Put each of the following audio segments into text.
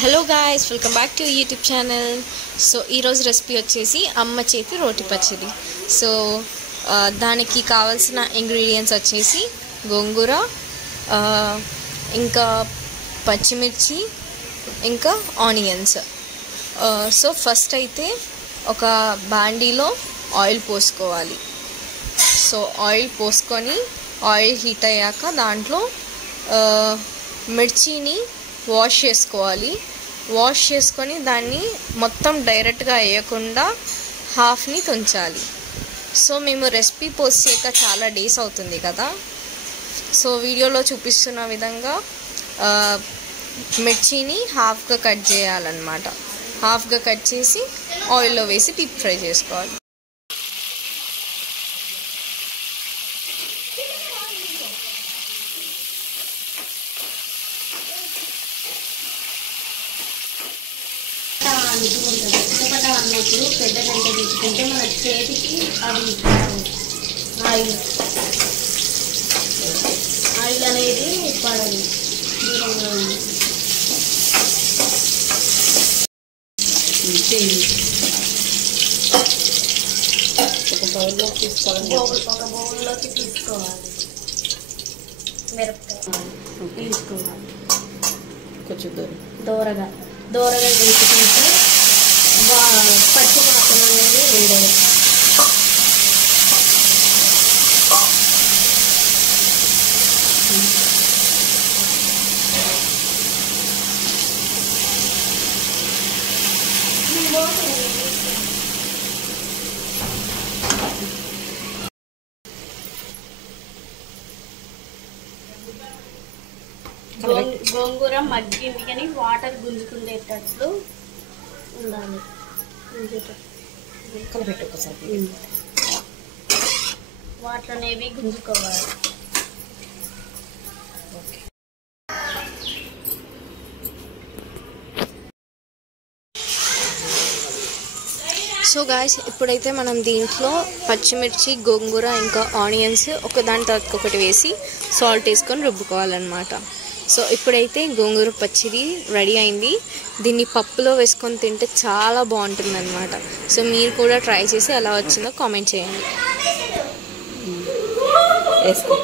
Hello guys, welcome back to YouTube channel. So ఈరోజు recipe వచ్చేసి అమ్మ చేతి రోటి పచ్చడి. సో దానికి కావాల్సిన ఇంగ్రీడియంట్స్ వచ్చేసి గోంగూర, ఇంకా పచ్చిమిర్చి, ఇంకా ఆనియన్స్. సో ఫస్ట్ అయితే ఒక బాండీలో ఆయిల్ పోసుకోవాలి. సో ఆయిల్ పోసుకొని ఆయిల్ హీట్ అయ్యాక దాంట్లో మిర్చిని వాష్ చేసుకోవాలి. వాష్ చేసుకొని దాన్ని మొత్తం డైరెక్ట్గా వేయకుండా హాఫ్ని తుంచాలి. సో మేము రెసిపీ పోస్ట్ చేయక చాలా డేస్ అవుతుంది కదా. సో వీడియోలో చూపిస్తున్న విధంగా మిర్చిని హాఫ్గా కట్ చేయాలన్నమాట. హాఫ్గా కట్ చేసి ఆయిల్లో వేసి డీప్ ఫ్రై చేసుకోవాలి. అన్నప్పుడు పెద్ద గంట తీసుకుంటే మన చేతికి అది ఆయిల్ అనేది పడదు, దూరంగా ఉంది. ఒక బౌల్లోకి తీసుకోవాలి. మిరపకాయ తీసుకోవాలి, కొంచెం దూరగా తీసుకుంటే పచ్చి వాసన అనేది ఉండదు. గోంగూర మగ్గింది కానీ వాటర్ గుంజుకుండేటట్లు ఉండాలి. కలపెట్టు ఒకసారి, వాటర్ అనేవి గుంజుకోవాలి. సో గాయ్స్, ఇప్పుడైతే మనం దీంట్లో పచ్చిమిర్చి, గోంగూర, ఇంకా ఆనియన్స్ ఒకదాని తర్వాత ఒకటి వేసి సాల్ట్ వేసుకొని రుబ్బుకోవాలన్నమాట. సో ఇప్పుడైతే గోంగూర పచ్చడి రెడీ అయింది. దీన్ని పప్పులో వేసుకొని తింటే చాలా బాగుంటుంది అన్నమాట. సో మీరు కూడా ట్రై చేసి ఎలా వచ్చిందో కామెంట్ చేయండి. వేసుకో,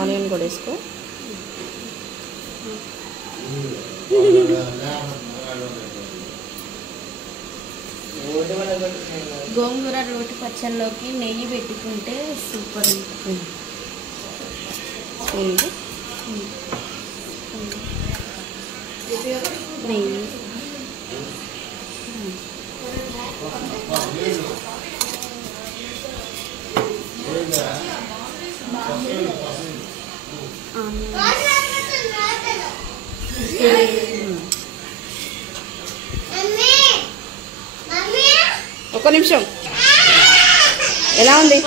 ఆనియన్ కూడా వేసుకో. గోంగూర రోటి పచ్చళ్ళలోకి నెయ్యి పెట్టుకుంటే సూపర్ ఉంటుంది. నెయ్యి ఒక్క నిమిషం, ఎలా ఉంది?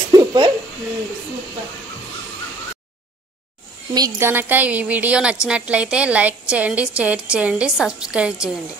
సూపర్. మీకు గనక ఈ వీడియో నచ్చినట్లయితే లైక్ చేయండి, షేర్ చేయండి, సబ్స్క్రైబ్ చేయండి.